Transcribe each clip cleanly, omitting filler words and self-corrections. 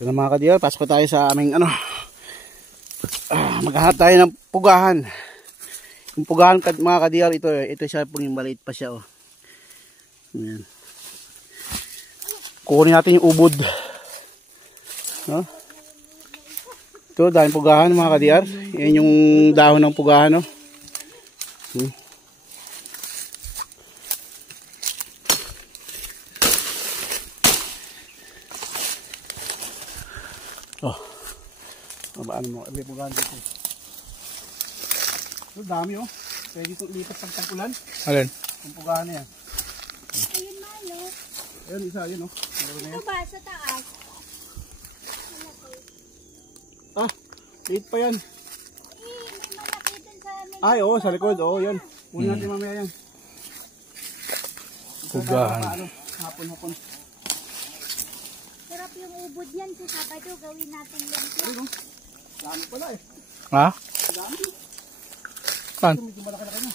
Ito na mga kadiyar, pasok tayo sa aming maghahanap tayo ng pugahan. Yung pugahan mga kadiyar, ito siya po, yung maliit pa siya. Ayan. Kukunin natin yung ubod. No? Ito, dahil pugahan mga kadiyar. Yan yung dahon ng pugahan. Mabaan mo, may pugahan dito. Ito, dami pwede itong ilipat pag tag-ulan. Alin? Yung pugahan na yan. Ayun, malo. Ayun, isa, ayun Ito ba, sa taas? Liit pa yan. May malaki din sa amin. Ay, sa likod, yan. Kunin natin mamaya yan. Pugahan. Hapon. Sarap yung ubod yan. Sa Sabado, gawin natin yan. Dami pala Ha? Dami. Saan? Medyo malaki-laki na.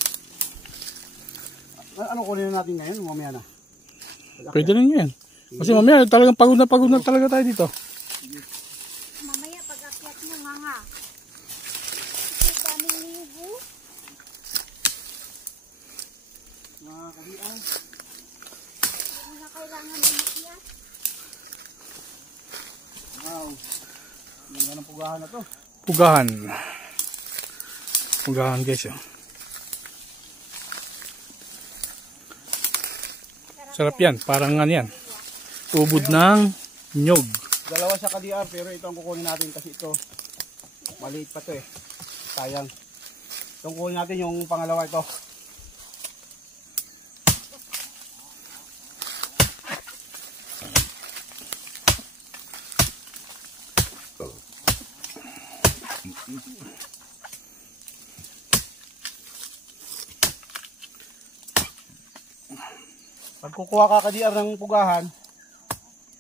Ano kunin natin ngayon? Mamaya na. Pwede rin yan. Kasi mamaya talagang pagod na talaga tayo dito. Mamaya pag-akyat mo, nga. Ito, daming libo. Mga kabian. Hindi na kailangan na makyat. Wow. Ganda ng pugahan na to. Pugahan guys. Sarap yan. Parang yan. Ubod ng nyog. Dalawa siya ka-DR pero ito ang kukunin natin kasi ito maliit pa to sayang. Itong kukunin natin yung pangalawa ito. Pag kukuha ka ka-DR ng pugahan,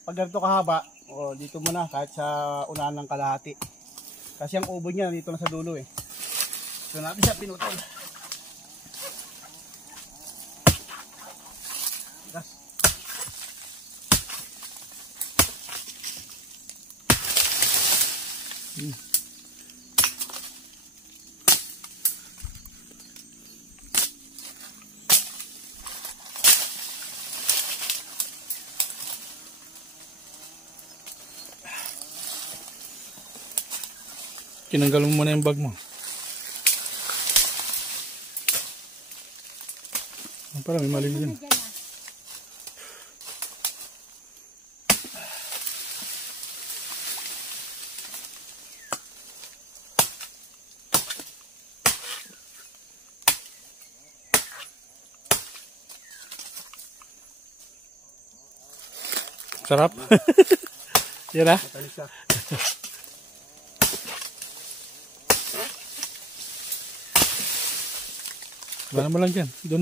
pag ganito kahaba, dito muna kahit sa unahan ng kalahati. Kasi ang ubod niya dito na sa dulo So natin siya pinutol. Gas. Tinanggal mo muna yung bag mo. Parang may mali din. Sarap. Yan na. Wala mo lang dyan. Doon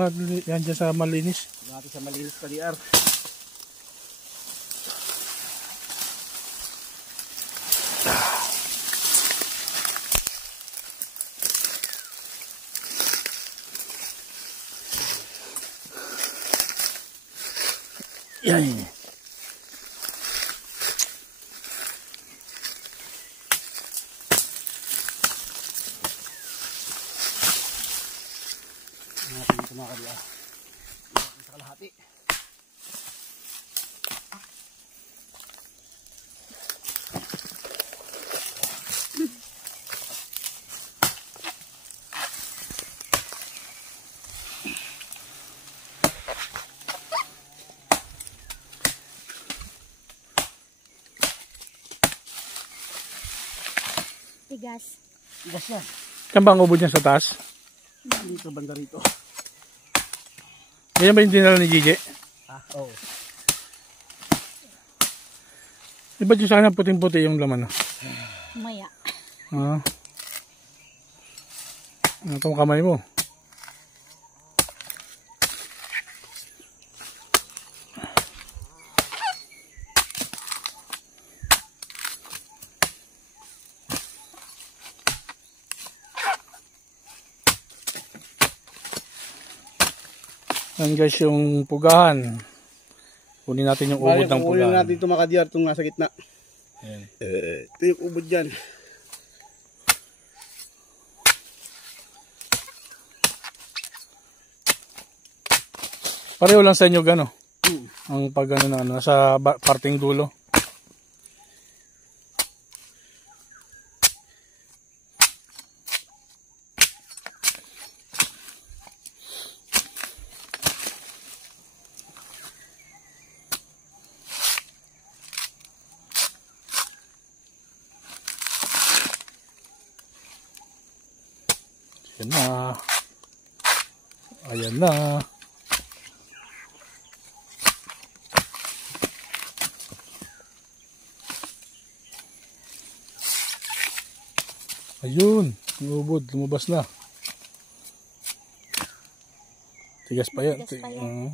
na yan dyan sa malinis. Doon natin sa malinis ka-DR. Yan. Natin ito mga ka-DR. Natin sa kalahati. Tigas. Tigas yan. Saan ba ang ubod niya sa taas? Dito, banda rito. Yan ba yung dinala ni Gigi? Oo. Iba yung sa kanya puting-puti yung laman. Maya. Itong kamay mo. Yan guys yung pugahan. Kunin natin yung ubod ng pugahan. Kunin natin ito mga ka-DR, itong nasa gitna. Ayan. Ito yung ubod dyan. Pareho lang sa inyo gano. Ang pag ano na ano, sa parting dulo. Ayan na. Ayan na. Ayun, umubod, lumabas na. Tigas pa yan. Tigas pa yan.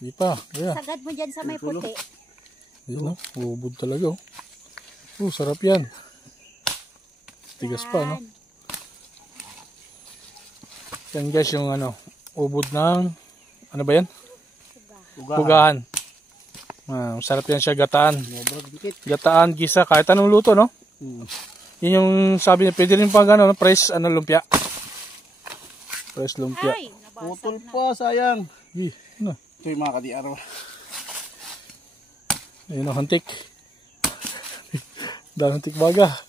Di pa, kaya. Sagad mo dyan sa may puti. Ayun, umubod talaga. Sarap yan. Tigas pa, no? Yan guys, yung ano, ubod ng, ano ba yan? Pugahan. Sarap yan siya, gataan. Gataan, gisa, kahit anong luto, no? Yun yung sabi niya, pwede rin pang ano, press, lumpia. Press lumpia. Ay, nabasag Putol na. pa, sayang. Ano? Ito yung mga kadiaraw. Ayun ang hantik. Dahil hantik baga.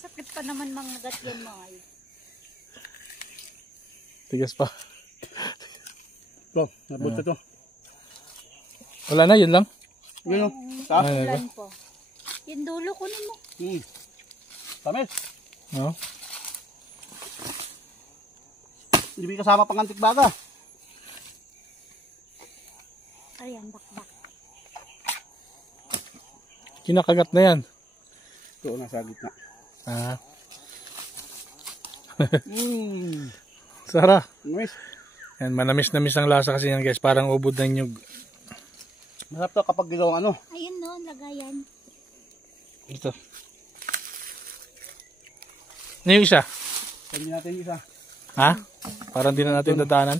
Sakit pa naman mga gat yan mga yun. Tigas pa. Ito, nabunta to. Wala na, yun lang. Yun o. Ay, Ulan po. Yung dulo kunin mo. Tamis. No? Hindi may kasama pang antik baga. Ayan, bakbak. Kinakagat na yan. Ito, nasa gitna. Sarap. Tamis. Yan, manamis-namis ang lasa kasi yan guys. Parang ubod ng nyug. Masarap to kapag ginawang ano. Ayun no, lagayan. Ito. Ano yung isa? Hindi natin isa. Ha? Parang di na natin dadaanan.